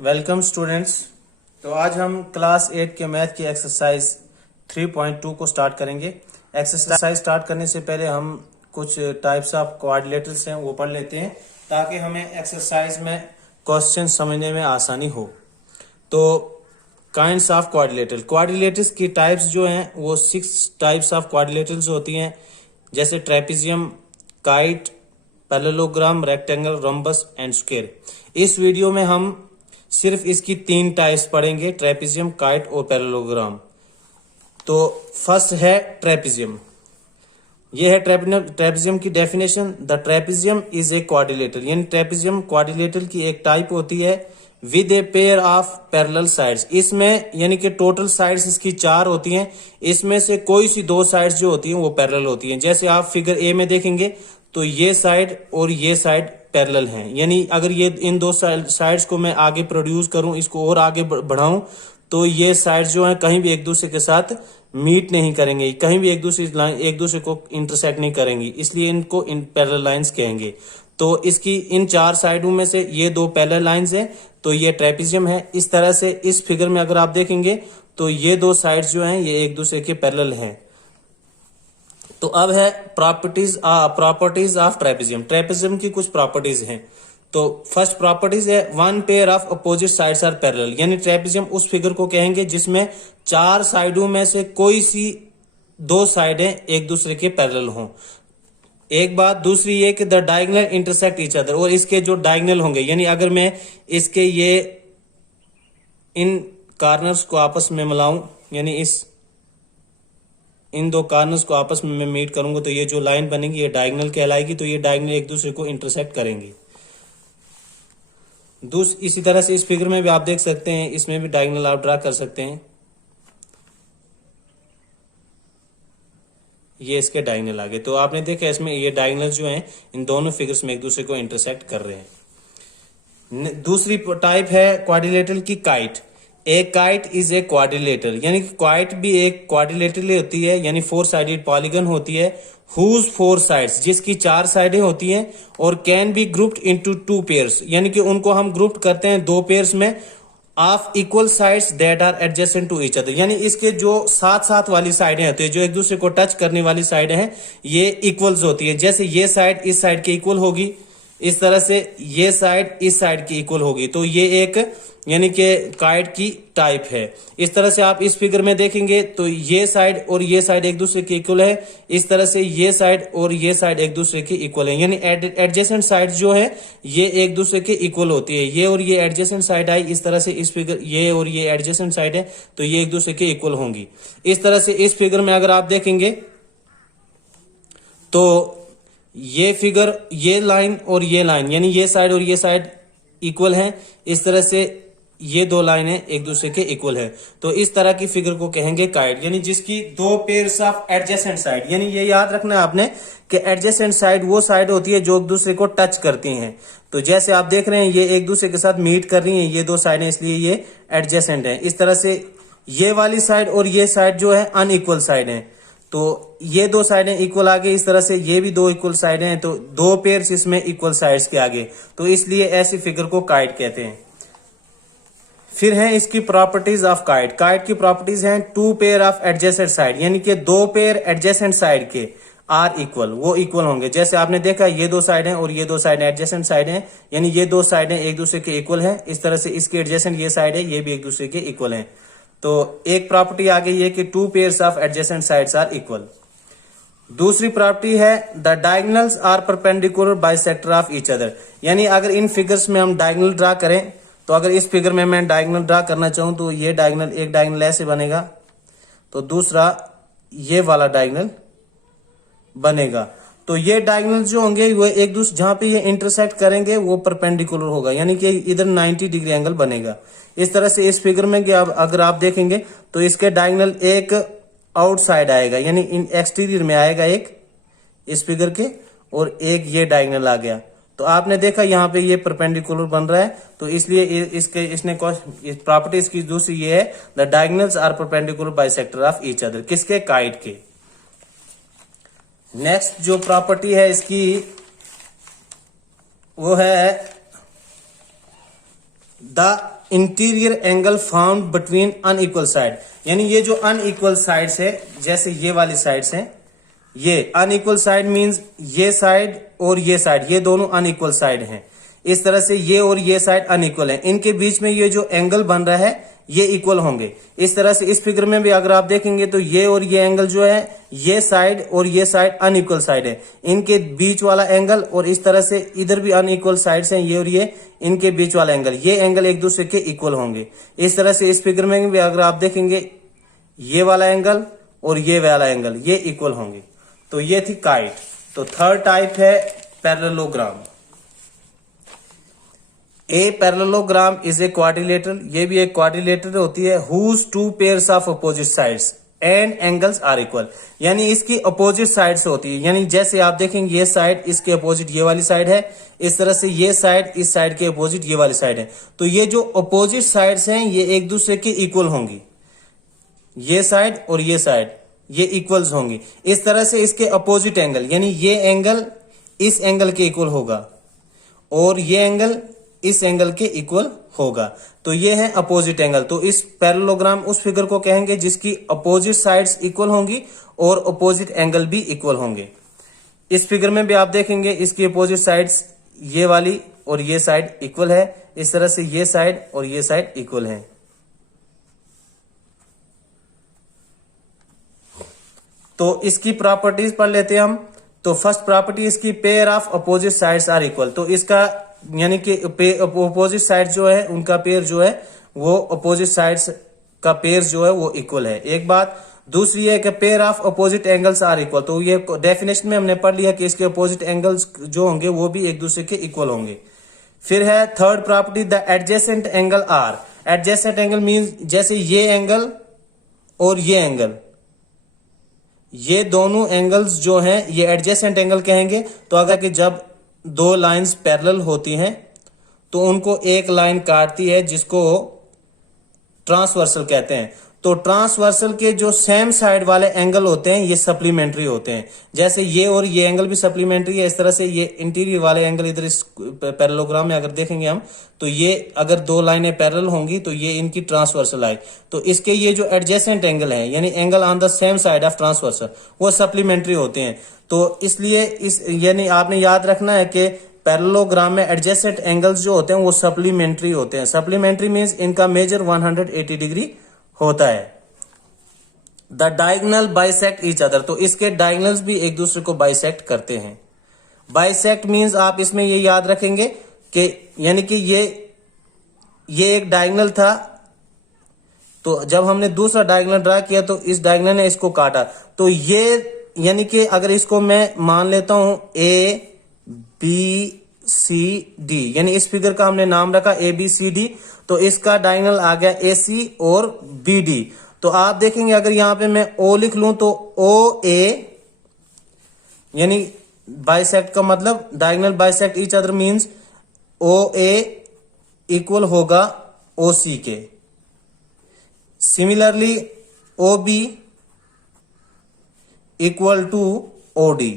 Welcome students. तो आज हम क्लास 8 के मैथ की एक्सरसाइज 3.2 को स्टार्ट करेंगे। एक्सरसाइज स्टार्ट करने से पहले हम कुछ टाइप्स ऑफ क्वाड्रिलेटरल्स हैं वो पढ़ लेते हैं ताकि हमें एक्सरसाइज में क्वेश्चन समझने में आसानी हो। तो काइंड्स ऑफ क्वाड्रिलेटरल, क्वाड्रिलेटरल्स की टाइप्स जो हैं वो 6 टाइप्स ऑफ क्वाड्रिलेटरल्स होती हैं, जैसे trapezium, kite, parallelogram, rectangle, rhombus and square. इस वीडियो में हम सिर्फ इसकी 3 टाइप्स पढ़ेंगे, ट्रेपेजियम, काइट और पैरेललोग्राम। तो फर्स्ट है ट्रेपेजियम। ये है ट्रेपेजियम की definition. The trapezium is a quadrilateral, यानी ट्रेपेजियम क्वाड्रिलेटरल की एक टाइप होती है with a pair of parallel sides. इसमें यानी कि टोटल साइड्स इसकी 4 होती हैं, इसमें से कोई सी 2 साइड्स जो होती हैं वो पैरेलल होती हैं। जैसे आप फिगर ए में देखेंगे तो ये साइड और ये साइड पैरेलल हैं, यानी अगर ये इन 2 साइड्स को मैं आगे प्रोड्यूस करूं, इसको और आगे बढ़ाऊं, तो ये साइड्स जो हैं कहीं भी एक दूसरे के साथ मीट नहीं करेंगे, कहीं भी एक दूसरे को इंटरसेक्ट नहीं करेंगी, इसलिए इनको इन पैरेलल लाइंस कहेंगे। तो इसकी इन 4 साइडों में से ये 2 पैरेलल लाइंस हैं, तो ये ट्रेपेजियम है। इस तरह से इस फिगर में अगर आप देखेंगे तो ये 2 साइड्स जो हैं ये एक दूसरे के पैरेलल हैं। तो अब है प्रॉपर्टीज ऑफ ट्रेपेजियम। ट्रेपेजियम की कुछ प्रॉपर्टीज हैं। तो फर्स्ट प्रॉपर्टीज है one pair of opposite sides are parallel, यानी ट्रेपेजियम उस फिगर को कहेंगे जिसमें 4 साइडों में से कोई सी 2 साइडें एक दूसरे के पैरेलल हों। एक बात, दूसरी ये कि the diagonal intersect each other, और इसके जो डायगोनल होंगे, यानी अगर मैं इसके ये इन कॉर्नर्स को आपस में मिलाऊं, यानी इन 2 कॉर्नर्स को आपस में मैं मीट करूंगा तो ये जो लाइन बनेगी ये डायगोनल कहलाएगी। तो ये डायगोनल एक दूसरे को इंटरसेक्ट करेंगे। इसी तरह से इस फिगर में भी आप देख सकते हैं, इसमें भी डायगोनल आप ड्रा कर सकते हैं। ये इसके डायगोनल आ गए। तो आपने देखा इसमें ये डायगोनल जो हैं इन दोनों फिगर्स में एक दूसरे को इंटरसेक्ट कर रहे हैं। दूसरी टाइप है क्वाड्रिलेटरल की kite. A kite is a quadrilateral, यानी कि काइट भी एक क्वाड्रिलेटरल होती है, यानी 4 साइडेड पॉलीगन होती है, हुज 4 साइड्स, जिसकी 4 साइडें होती हैं, और can be grouped into 2 pairs, यानी कि उनको हम ग्रुप करते हैं 2 पेयर्स में, of equal sides that are adjacent to each other, यानी इसके जो साथ साथ वाली साइडें होती है, जो एक दूसरे को टच करने वाली साइडें हैं, ये इक्वल्स होती है। जैसे ये साइड इस साइड के इक्वल होगी, इस तरह से ये साइड इस साइड की इक्वल होगी। तो ये एक यानी कि काइट की टाइप है। इस तरह से आप इस फिगर में देखेंगे तो ये साइड और ये साइड एक दूसरे के इक्वल है, इस तरह से ये साइड और ये साइड एक दूसरे के इक्वल है, यानी एडजेसेंट साइड जो है ये एक दूसरे के इक्वल होती है। ये और ये एडजेसेंट साइड आई, इस तरह से इस फिगर ये और ये एडजेसेंट साइड है तो ये एक दूसरे के इक्वल होंगी। इस तरह से इस फिगर में अगर आप देखेंगे तो ये फिगर, ये लाइन और ये लाइन, यानी ये साइड और ये साइड इक्वल हैं, इस तरह से ये 2 लाइनें एक दूसरे के इक्वल है। तो इस तरह की फिगर को कहेंगे काइट, यानी जिसकी 2 पेयर्स ऑफ एडजेसेंट साइड, यानी ये याद रखना है आपने कि एडजेसेंट साइड वो साइड होती है जो एक दूसरे को टच करती हैं। तो जैसे आप देख रहे हैं ये एक दूसरे के साथ मीट कर रही हैं, ये 2 साइडें, इसलिए ये एडजेसेंट है। इस तरह से ये वाली साइड और ये साइड जो है अनइक्वल साइड है, तो ये 2 साइडें इक्वल आ गई, इस तरह से ये भी 2 इक्वल साइडें हैं, तो 2 पेयर्स इसमें इक्वल साइड्स के आगे, तो इसलिए ऐसी फिगर को काइट कहते हैं। फिर है इसकी प्रॉपर्टीज ऑफ काइट। काइट की प्रॉपर्टीज हैं 2 पेयर ऑफ एडजेसेंट साइड, यानी कि 2 पेयर एडजेसेंट साइड के आर इक्वल, वो इक्वल होंगे। जैसे आपने देखा ये 2 साइड हैं और ये 2 साइड एडजेसेंट साइड हैं, यानी ये 2 साइडें एक दूसरे के इक्वल हैं। इस तरह से इसके एडजेसेंट ये साइड है, ये भी एक दूसरे के इक्वल हैं। तो एक प्रॉपर्टी आ गई है कि 2 pairs of adjacent sides are equal. दूसरी प्रॉपर्टी है the diagonals are perpendicular bisector of each other, यानी अगर इन फिगर्स में हम डायगोनल ड्रा करें, तो अगर इस फिगर में मैं डायगोनल ड्रा करना चाहूं तो ये डायगोनल, एक डायगोनल ऐसे बनेगा, तो दूसरा ये वाला डायगोनल बनेगा। तो ये डायगोनल जो होंगे वो एक दूसरे जहां पे ये इंटरसेक्ट करेंगे वो परपेंडिकुलर होगा, यानी कि इधर 90 डिग्री एंगल बनेगा। इस तरह से इस फिगर में अगर आप देखेंगे तो इसके डायगोनल एक आउटसाइड आएगा, यानी इन एक्सटीरियर में आएगा एक इस फिगर के, और एक ये डायगोनल आ गया। तो आपने देखा यहाँ पे ये परपेंडिकुलर बन रहा है, तो इसलिए इसने प्रॉपर्टी इसकी दूसरी ये है the diagonals are perpendicular bisector of each other, किसके, काइट के। नेक्स्ट जो प्रॉपर्टी है इसकी वो है the interior angle found between unequal side, यानी ये जो अनइक्वल साइड्स है, जैसे ये वाली साइड्स हैं, ये अनइक्वल साइड मींस ये साइड और ये साइड, ये दोनों अनइक्वल साइड हैं। इस तरह से ये और ये साइड अनइक्वल है, इनके बीच में ये जो एंगल बन रहा है ये इक्वल होंगे। इस तरह से इस फिगर में भी अगर आप देखेंगे तो ये और ये एंगल जो है, ये साइड और ये साइड अनइक्वल साइड है, इनके बीच वाला एंगल, और इस तरह से इधर भी अनइक्वल साइड्स हैं, ये और ये, इनके बीच वाला एंगल, ये एंगल एक दूसरे के इक्वल होंगे। इस तरह से इस फिगर में भी अगर आप देखेंगे ये वाला एंगल और ये वाला एंगल ये इक्वल होंगे। तो ये थी काइट। तो थर्ड टाइप है parallelogram. A parallelogram is a quadrilateral, ये भी एक क्वाड्रिलेटरल होती है, whose two pairs of opposite sides and angles are equal, यानी इसकी अपोजिट साइड से होती है। यानी जैसे आप देखेंगे ये साइड इसके अपोजिट ये वाली साइड है, इस तरह से ये साइड इस साइड के अपोजिट ये वाली साइड है। तो ये जो अपोजिट साइड्स हैं ये एक दूसरे के इक्वल होंगी, ये साइड और ये साइड ये इक्वल्स होंगी। इस तरह से इसके अपोजिट एंगल, यानी ये एंगल इस एंगल के इक्वल होगा और ये एंगल इस एंगल के इक्वल होगा। तो ये है अपोजिट एंगल। तो इस पैरेललोग्राम उस फिगर को कहेंगे जिसकी अपोजिट साइड्स इक्वल होंगी और अपोजिट एंगल भी इक्वल होंगे। इस फिगर में भी आप देखेंगे इसकी अपोजिट साइड्स ये वाली और ये साइड इक्वल है, इस तरह से ये साइड और ये साइड इक्वल है। तो इसकी प्रॉपर्टीज पढ़ लेते हैं हम। तो फर्स्ट प्रॉपर्टी इसकी pair of opposite sides are equal. तो इसका यानी कि अपोजिट साइड जो है उनका पेयर जो है वो अपोजिट साइड्स का पेयर जो है वो इक्वल है, एक बात। दूसरी है कि pair of opposite angles are equal. तो ये डेफिनेशन में हमने पढ़ लिया कि इसके अपोजिट एंगल्स जो होंगे वो भी एक दूसरे के इक्वल होंगे। फिर है third property the adjacent angle are. Adjacent angle means जैसे ये एंगल और ये एंगल, ये दोनों एंगल्स जो हैं ये एडजेसेंट एंगल कहेंगे। तो अगर कि जब दो लाइंस पैरेलल होती हैं तो उनको एक लाइन काटती है जिसको ट्रांसवर्सल कहते हैं। तो ट्रांसवर्सल के जो सेम साइड वाले एंगल होते हैं ये सप्लीमेंट्री होते हैं। जैसे ये और ये एंगल भी सप्लीमेंट्री है, इस तरह से ये इंटीरियर वाले एंगल इधर इस पैरेललोग्राम में अगर देखेंगे हम तो ये अगर दो लाइनें पैरेलल होंगी तो ये इनकी ट्रांसवर्सल आई। तो इसके ये जो एडजेसेंट एंगल है यानी angle on the same side of transversal वो सप्लीमेंट्री होते हैं। तो इसलिए इस यानी आपने याद रखना है कि पैरेललोग्राम में एडजेसेंट एंगल्स जो होते हैं वो सप्लीमेंट्री होते हैं। सप्लीमेंट्री मींस इनका मेजर 180 डिग्री होता है। The diagonal bisect each other. तो इसके डायगोनल्स भी एक दूसरे को बाइसेक्ट करते हैं। बाइसेक्ट मींस आप इसमें ये याद रखेंगे कि यानी कि ये एक डायगोनल था, तो जब हमने दूसरा डायगोनल ड्रा किया तो इस डायगोनल ने इसको काटा। तो ये यानी कि अगर इसको मैं मान लेता हूं ए बी सी डी, यानी इस फिगर का हमने नाम रखा ए बी सी डी, तो इसका डायगोनल आ गया ए सी और बी डी। तो आप देखेंगे अगर यहां पे मैं ओ लिख लूं तो ओ ए यानी बाइसेक्ट का मतलब diagonal bisect each other means O A equal होगा ओ सी के। Similarly O B equal to O D.